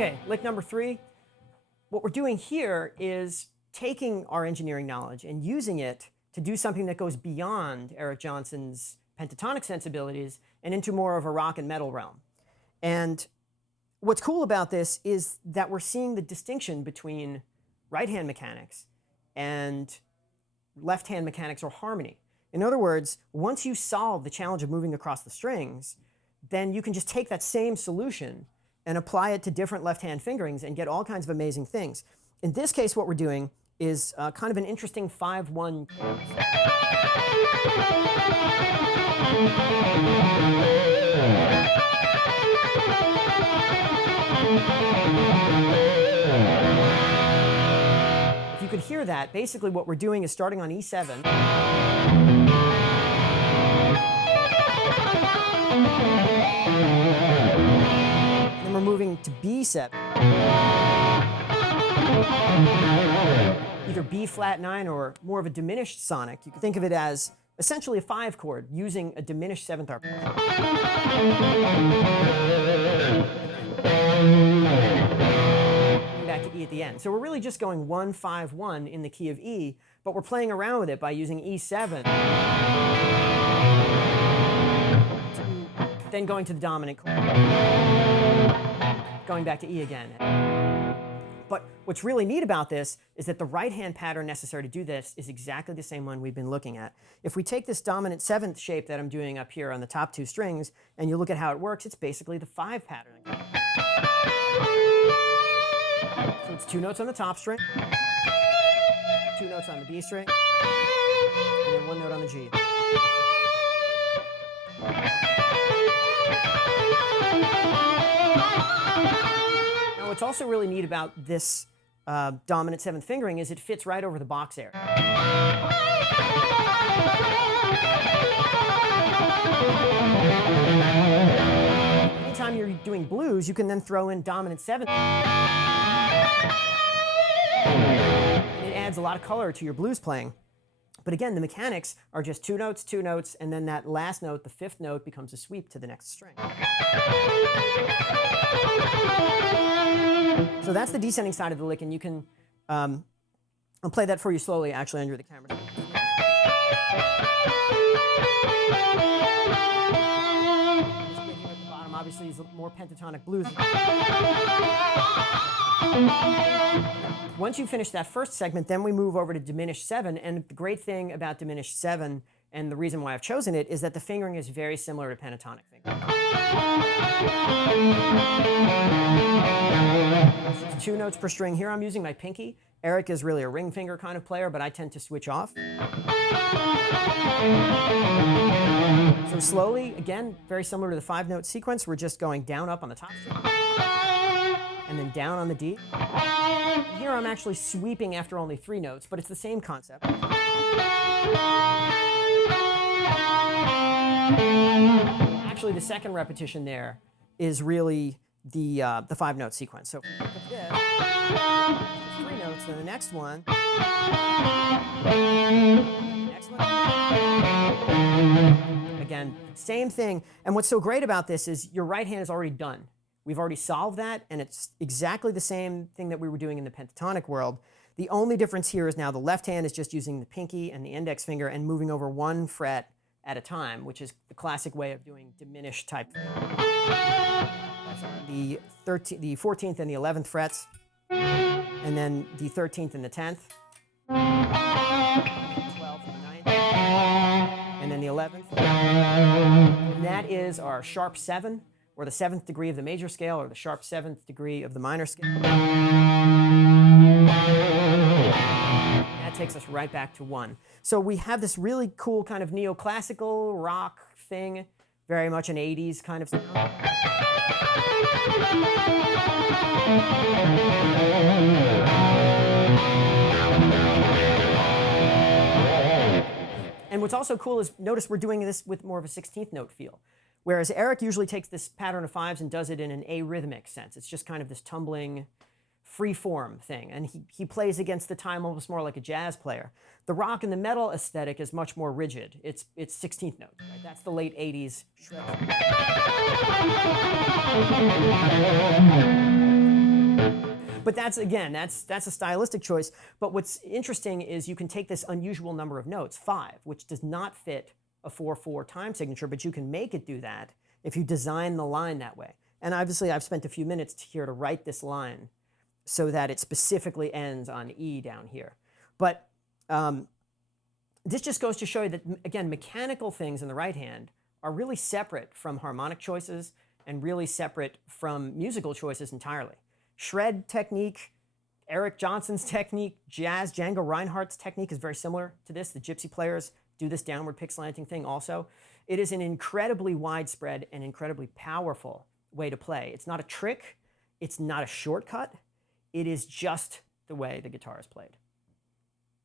Okay, lick number 3. What we're doing here is taking our engineering knowledge and using it to do something that goes beyond Eric Johnson's pentatonic sensibilities and into more of a rock and metal realm. And what's cool about this is that we're seeing the distinction between right-hand mechanics and left-hand mechanics or harmony. In other words, once you solve the challenge of moving across the strings, then you can just take that same solution and apply it to different left-hand fingerings and get all kinds of amazing things. In this case, what we're doing is kind of an interesting 5-1 chord. If you could hear that, basically what we're doing is starting on E7. Then we're moving to B7. Either B flat 9 or more of a diminished sonic. You can think of it as essentially a 5 chord using a diminished 7th arpeggio. Back to E at the end. So we're really just going 1-5-1 in the key of E, but we're playing around with it by using E7. Then going to the dominant chord. Going back to E again. But what's really neat about this is that the right-hand pattern necessary to do this is exactly the same one we've been looking at. If we take this dominant 7th shape that I'm doing up here on the top 2 strings, and you look at how it works, it's basically the 5 pattern. So it's 2 notes on the top string, 2 notes on the B string, and then 1 note on the G. What's also really neat about this dominant 7th fingering is it fits right over the box area. Anytime you're doing blues, you can then throw in dominant 7th. And it adds a lot of color to your blues playing. But again, the mechanics are just 2 notes, and then that last note, the 5th note, becomes a sweep to the next string. So that's the descending side of the lick, and you can, I'll play that for you slowly, actually, under the camera. This here at the bottom, obviously, is more pentatonic blues. Once you finish that first segment, then we move over to diminished 7, and the great thing about diminished 7, and the reason why I've chosen it, is that the fingering is very similar to pentatonic fingering. It's 2 notes per string. Here I'm using my pinky. Eric is really a ring finger kind of player, but I tend to switch off. So slowly, again, very similar to the 5-note sequence, we're just going down, up on the top string, and then down on the D. Here I'm actually sweeping after only 3 notes, but it's the same concept. Actually, the second repetition there is really the 5-note sequence. So if we look at this, 3 notes, then the next one, again, same thing. And what's so great about this is your right hand is already done. We've already solved that, and it's exactly the same thing that we were doing in the pentatonic world. The only difference here is now the left hand is just using the pinky and the index finger and moving over 1 fret at a time, which is the classic way of doing diminished type. That's on the 14th and the 11th frets, and then the 13th and the 10th, and the 12th and the 9th, and then the 11th. And that is our sharp 7, or the 7th degree of the major scale, or the sharp 7th degree of the minor scale. That takes us right back to 1. So we have this really cool kind of neoclassical rock thing, very much an 80s kind of sound. And what's also cool is, notice we're doing this with more of a 16th note feel. Whereas Eric usually takes this pattern of 5s and does it in an arrhythmic sense. It's just kind of this tumbling, free-form thing. And he plays against the time almost more like a jazz player. The rock and the metal aesthetic is much more rigid. It's 16th notes, right? That's the late 80s shred. But that's, again, that's a stylistic choice. But what's interesting is you can take this unusual number of notes, 5, which does not fit a 4/4 time signature, but you can make it do that if you design the line that way. And obviously, I've spent a few minutes here to write this line so that it specifically ends on E down here. But this just goes to show you that, again, mechanical things in the right hand are really separate from harmonic choices and really separate from musical choices entirely. Shred technique, Eric Johnson's technique, jazz, Django Reinhardt's technique is very similar to this. The gypsy players do this downward pick slanting thing also. It is an incredibly widespread and incredibly powerful way to play. It's not a trick. It's not a shortcut. It is just the way the guitar is played.